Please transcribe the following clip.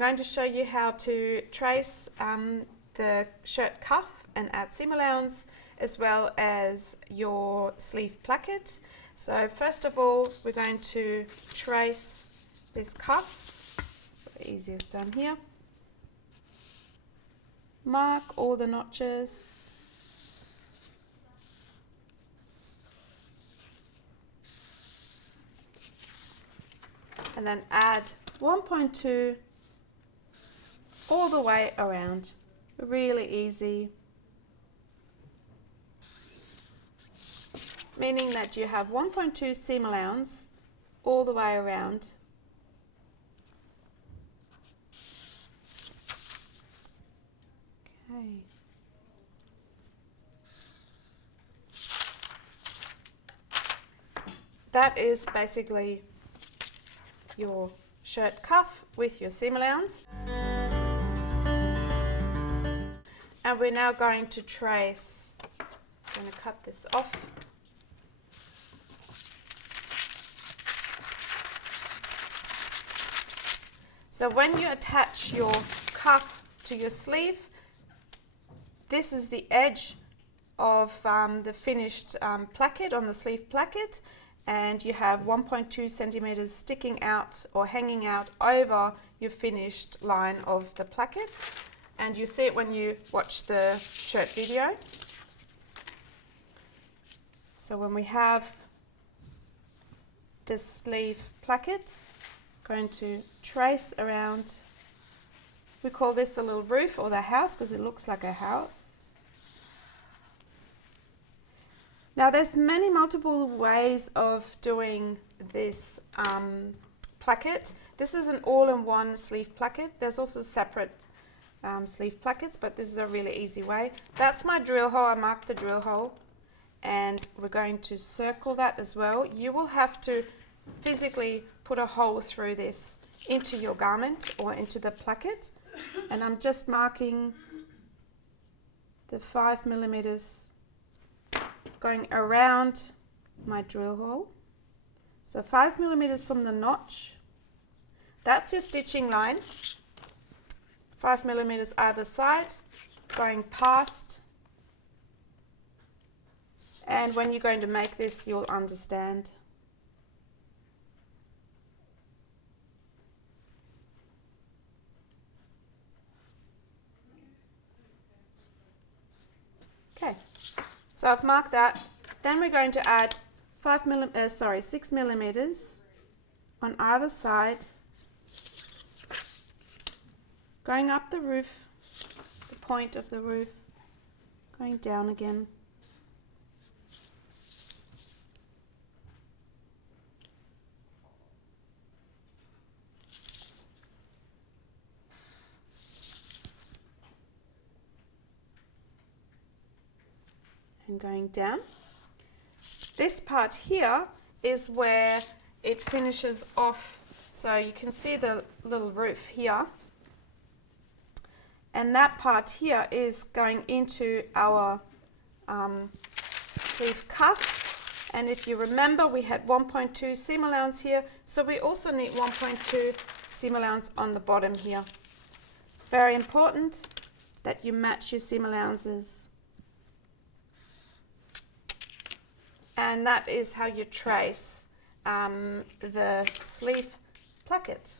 going to show you how to trace the shirt cuff and add seam allowance, as well as your sleeve placket. So first of all, we're going to trace this cuff. The easiest done here. Mark all the notches. And then add 1.2 all the way around. Really easy. Meaning that you have 1.2 seam allowance all the way around. Okay. That is basically your shirt cuff with your seam allowance. And we're now going to trace. I'm going to cut this off. So when you attach your cuff to your sleeve, this is the edge of the finished placket on the sleeve placket, and you have 1.2 centimeters sticking out or hanging out over your finished line of the placket. And you see it when you watch the shirt video. So when we have the sleeve placket, going to trace around. We call this the little roof or the house because it looks like a house. Now there's multiple ways of doing this placket. This is an all-in-one sleeve placket. There's also separate sleeve plackets, but this is a really easy way. That's my drill hole. I marked the drill hole, and we're going to circle that as well. You will have to physically put a hole through this into your garment or into the placket, and I'm just marking the 5 millimeters going around my drill hole. So 5 millimeters from the notch, that's your stitching line. 5 millimeters either side, going past. And when you're going to make this, you'll understand. Okay, so I've marked that. Then we're going to add 6 millimeters on either side, going up the roof, the point of the roof, going down again. And going down. This part here is where it finishes off. So you can see the little roof here. And that part here is going into our sleeve cuff. And if you remember, we had 1.2 seam allowance here. So we also need 1.2 seam allowance on the bottom here. Very important that you match your seam allowances. And that is how you trace the sleeve placket.